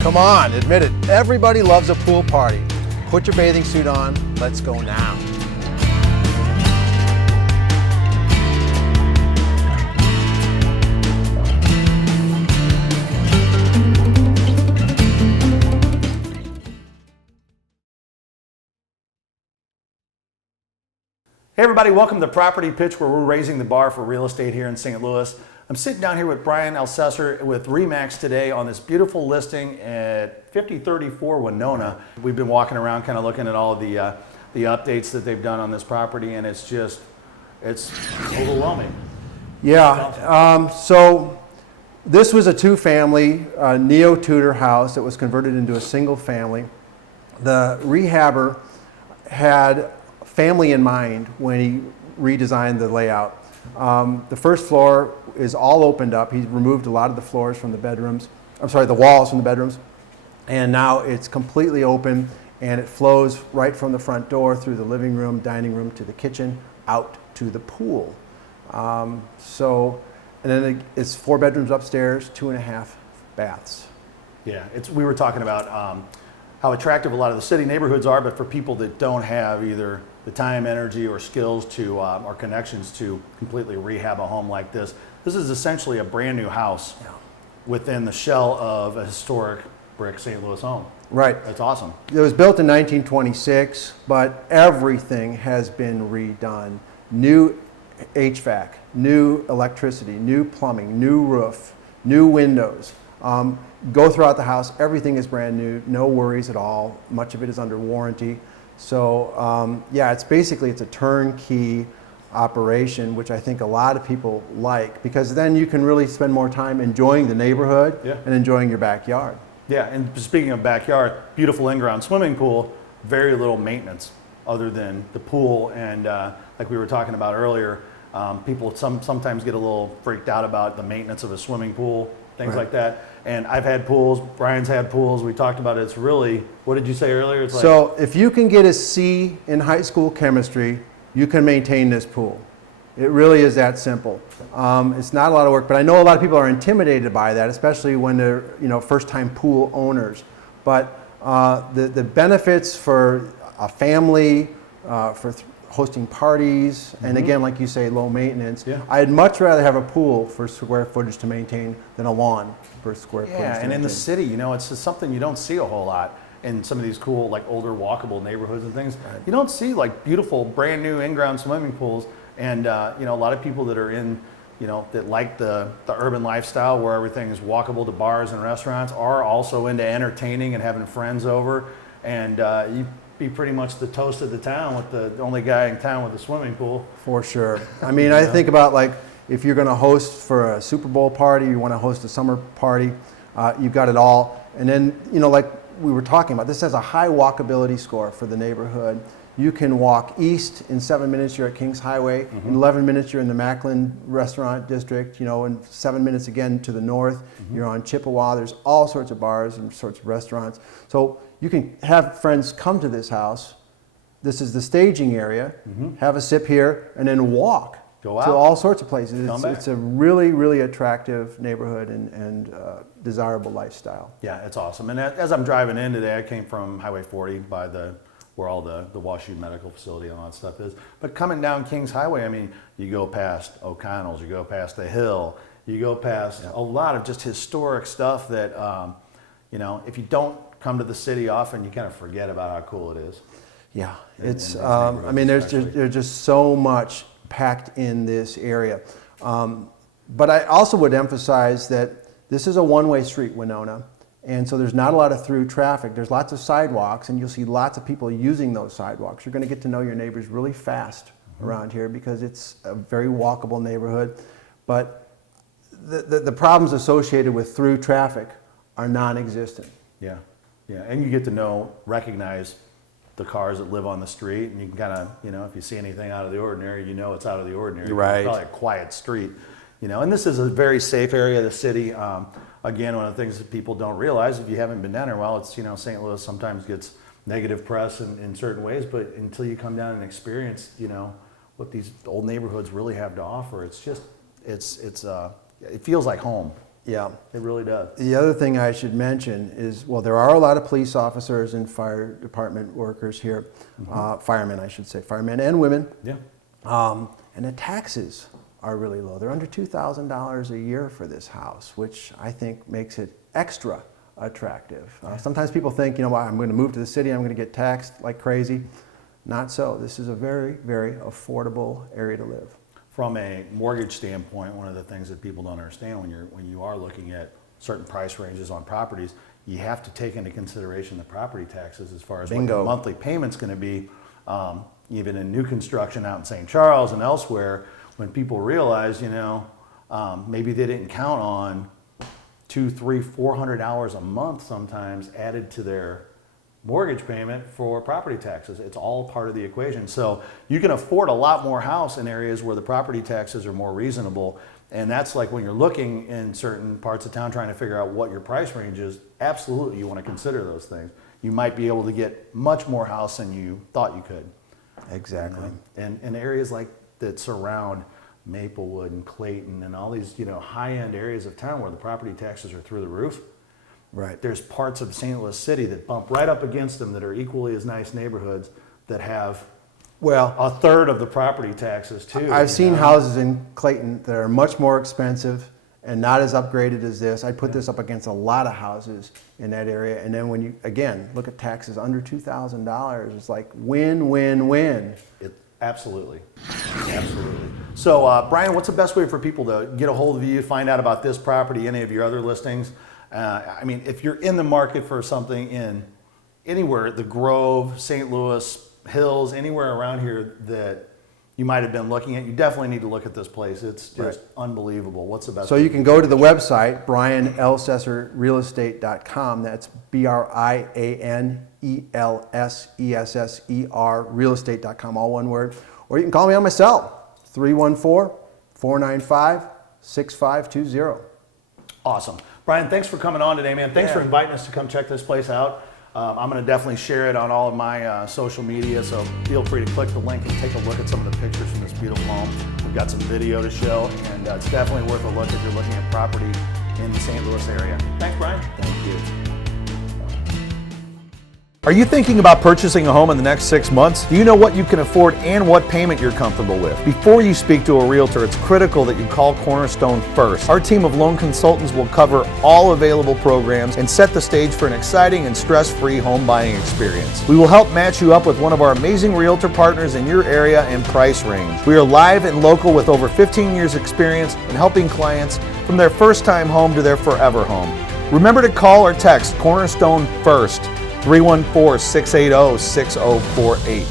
Come on, admit it. Everybody loves a pool party. Put your bathing suit on. Let's go now. Hey everybody, welcome to Property Pitch, where we're raising the bar for real estate here in St. Louis. I'm sitting down here with Brian Elsesser with RE/MAX today on this beautiful listing at 5034 Winona. We've been walking around kind of looking at all of the updates that they've done on this property, and it's overwhelming. Yeah, so this was a two-family neo-Tudor house that was converted into a single family. The rehabber had family in mind when he redesigned the layout. The first floor is all opened up. He removed a lot of the floors from the bedrooms. The walls from the bedrooms. And now it's completely open, and it flows right from the front door through the living room, dining room, to the kitchen, out to the pool. And then it's 4 bedrooms upstairs, 2.5 baths. Yeah, we were talking about how attractive a lot of the city neighborhoods are, but for people that don't have either the time, energy, or skills to or connections to completely rehab a home like this, this is essentially a brand new house within the shell of a historic brick St. Louis home. Right. That's awesome. It was built in 1926, but everything has been redone. New HVAC, new electricity, new plumbing, new roof, new windows. Go throughout the house, everything is brand new, no worries at all. Much of it is under warranty. So yeah, it's a turnkey operation, which I think a lot of people like, because then you can really spend more time enjoying the neighborhood and enjoying your backyard. Yeah, and speaking of backyard, beautiful in-ground swimming pool, very little maintenance other than the pool, and like we were talking about earlier, people sometimes get a little freaked out about the maintenance of a swimming pool, things like that. And I've had pools, Brian's had pools, we talked about it. It's really, what did you say earlier? It's so if you can get a C in high school chemistry, you can maintain this pool. It really is that simple. It's not a lot of work, but I know a lot of people are intimidated by that, especially when they're first-time pool owners. But the benefits for a family, for hosting parties, and again, like you say, low maintenance. Yeah. I'd much rather have a pool for square footage to maintain than a lawn for square footage. Yeah, and in the city, it's just something you don't see a whole lot in some of these cool, like older walkable neighborhoods and things. Right. You don't see like beautiful, brand new in-ground swimming pools, and a lot of people that are in, that like the urban lifestyle where everything is walkable to bars and restaurants are also into entertaining and having friends over, and you be pretty much the toast of the town with the only guy in town with a swimming pool. For sure. I mean, I think about like if you're going to host for a Super Bowl party, you want to host a summer party, you've got it all. And then, like we were talking about, this has a high walkability score for the neighborhood. You can walk east in 7 minutes, you're at Kings Highway. In 11 minutes, you're in the Macklin Restaurant District. In 7 minutes again to the north, you're on Chippewa. There's all sorts of bars and sorts of restaurants. So you can have friends come to this house. This is the staging area. Have a sip here, and then walk to all sorts of places. It's a really, really attractive neighborhood and desirable lifestyle. Yeah, it's awesome. And as I'm driving in today, I came from Highway 40 by where all the WashU Medical Facility and all that stuff is. But coming down Kings Highway, I mean, you go past O'Connell's, you go past the Hill, you go past a lot of just historic stuff that, if you don't come to the city often, you kind of forget about how cool it is. Yeah, it's, I mean, there's just so much packed in this area. But I also would emphasize that this is a one-way street, Winona. And so there's not a lot of through traffic. There's lots of sidewalks, and you'll see lots of people using those sidewalks. You're going to get to know your neighbors really fast around here because it's a very walkable neighborhood. But the problems associated with through traffic are non-existent. Yeah, yeah, and you get to recognize the cars that live on the street, and you can kind of, if you see anything out of the ordinary, it's out of the ordinary. Right. It's probably a quiet street, and this is a very safe area of the city. Again, one of the things that people don't realize, if you haven't been down here, well, it's, St. Louis sometimes gets negative press in certain ways, but until you come down and experience, what these old neighborhoods really have to offer, it's just, it feels like home. Yeah. It really does. The other thing I should mention is, well, there are a lot of police officers and fire department workers here, firemen, I should say, firemen and women. Yeah. And the taxes are really low. They're under $2,000 a year for this house, which I think makes it extra attractive. Sometimes people think, you know, I'm going to move to the city, I'm going to get taxed like crazy. Not so. This is a very, very affordable area to live. From a mortgage standpoint, one of the things that people don't understand when you are looking at certain price ranges on properties, you have to take into consideration the property taxes as far as what your monthly payment's going to be. Even in new construction out in St. Charles and elsewhere, when people realize, you know, maybe they didn't count on $200, $300, $400 a month sometimes added to their mortgage payment for property taxes. It's all part of the equation. So you can afford a lot more house in areas where the property taxes are more reasonable. And that's like when you're looking in certain parts of town trying to figure out what your price range is, absolutely you want to consider those things. You might be able to get much more house than you thought you could. Exactly. And areas like that surround Maplewood and Clayton and all these, you know, high-end areas of town where the property taxes are through the roof. Right. There's parts of St. Louis City that bump right up against them that are equally as nice neighborhoods that have a third of the property taxes too. I've seen houses in Clayton that are much more expensive and not as upgraded as this. I'd put this up against a lot of houses in that area. And then when you, again, look at taxes under $2,000, it's like win, win, win. Absolutely. Absolutely. So, Brian, what's the best way for people to get a hold of you, find out about this property, any of your other listings? I mean, if you're in the market for something in anywhere, the Grove, St. Louis, Hills, anywhere around here that you might have been looking at, you definitely need to look at this place. It's just unbelievable. What's the best? So you can go to the website, brianelsesserrealestate.com. That's BrianElSesser, realestate.com, all one word. Or you can call me on my cell, 314-495-6520. Awesome. Brian, thanks for coming on today, man. Thanks for inviting us to come check this place out. I'm going to definitely share it on all of my social media, so feel free to click the link and take a look at some of the pictures from this beautiful home. We've got some video to show, and it's definitely worth a look if you're looking at property in the St. Louis area. Thanks, Brian. Thank you. Are you thinking about purchasing a home in the next 6 months? Do you know what you can afford and what payment you're comfortable with? Before you speak to a realtor, it's critical that you call Cornerstone first. Our team of loan consultants will cover all available programs and set the stage for an exciting and stress-free home buying experience. We will help match you up with one of our amazing realtor partners in your area and price range. We are live and local with over 15 years experience in helping clients from their first time home to their forever home. Remember to call or text Cornerstone first, 314-680-6048.